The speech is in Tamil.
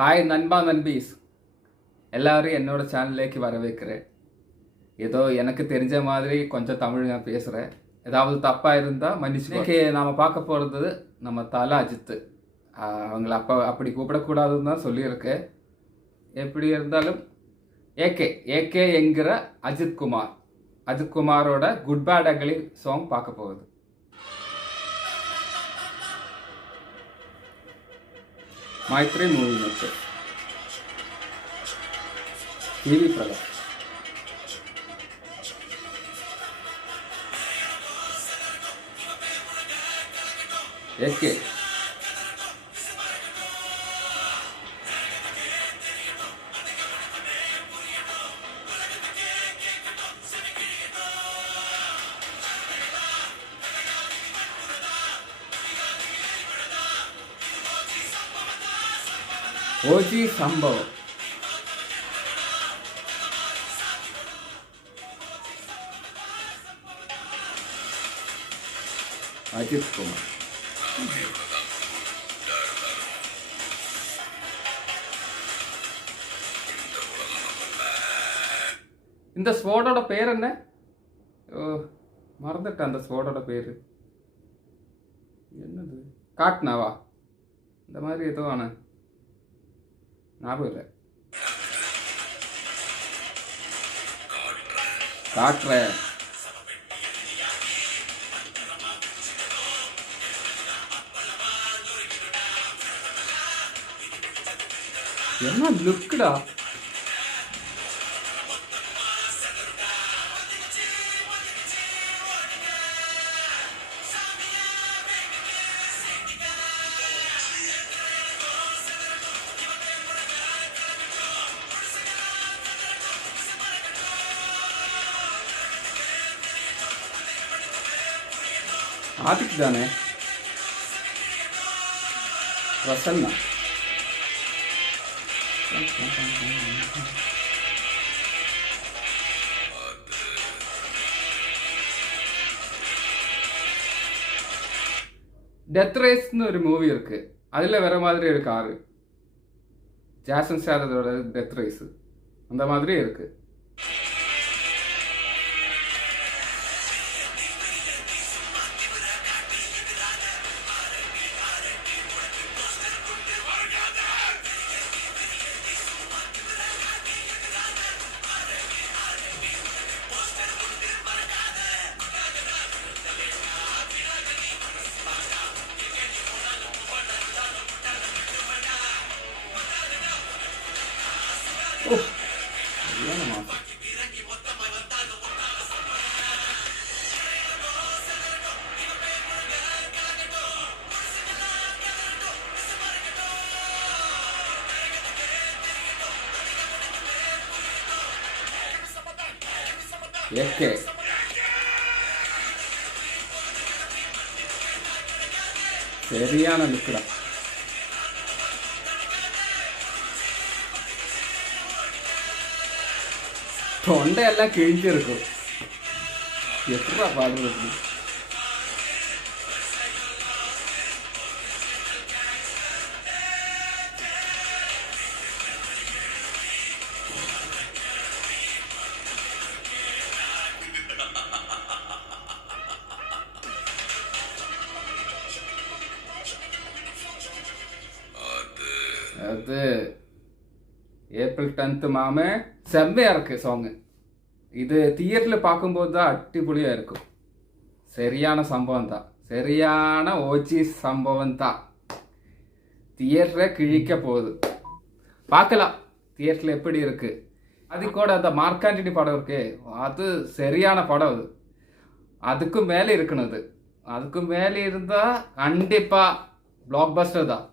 ஹாய் நண்பா நண்பீஸ், எல்லாரும் என்னோட சேனல்லேக்கு வரவேற்கிறேன். ஏதோ எனக்கு தெரிஞ்ச மாதிரி கொஞ்சம் தமிழ் நான் பேசுகிறேன். ஏதாவது தப்பாக இருந்தால் மன்னிச்சு. இன்னைக்கு நாம் பார்க்க போகிறது நம்ம தல அஜித்து. அவங்கள அப்படி கூப்பிடக்கூடாதுன்னு தான் சொல்லியிருக்கேன். எப்படி இருந்தாலும் ஏகே என்கிற அஜித் குமாரோட குட் பேட் அக்லி சாங் பார்க்க போகுது. Mythri movie maker TV Prakash. AK OG சம்பவம். அஜித் குமார். இந்த ஸ்வாடோட பேர் என்ன? மறந்துட்டேன் அந்த ஸ்வாடோட பேர் என்னது. காட்னாவா இந்த மாதிரி ஏதோ ஆன ஞாபகம் இல்லை. காட்டுற என்ன லுக்குடா. ஆதிக் தானே? பிரசன்னா. டெத் ரேஸ்னு ஒரு மூவி இருக்கு. அதில் வேற மாதிரி ஒரு காரு ஜாசன் ஸ்டாதமோட டெத் ரேஸ் அந்த மாதிரி இருக்கு. ஏகே சரியான லுக்குடா. தொண்டையெல்லாம் கிழிஞ்சிருக்கும். எப்படா பாடுறது? அது ஏப்ரல் 10th மாமே செம்மையாக இருக்கு சாங்கு. இது தியேட்டரில் பார்க்கும்போது தான் அடிப்பொலியாக இருக்கும். சரியான சம்பவம் தான், சரியான ஓச்சி சம்பவம் தான். தியேட்டரை கிழிக்க போகுது. பார்க்கலாம் தியேட்டரில் எப்படி இருக்கு. அது கூட அந்த மார்க்காண்டினி படம் இருக்கு, அது சரியான படம். அது அதுக்கும் மேலே இருக்கணும். அதுக்கும் மேலே இருந்தால் கண்டிப்பாக பிளாக் பஸ்டர் தான்.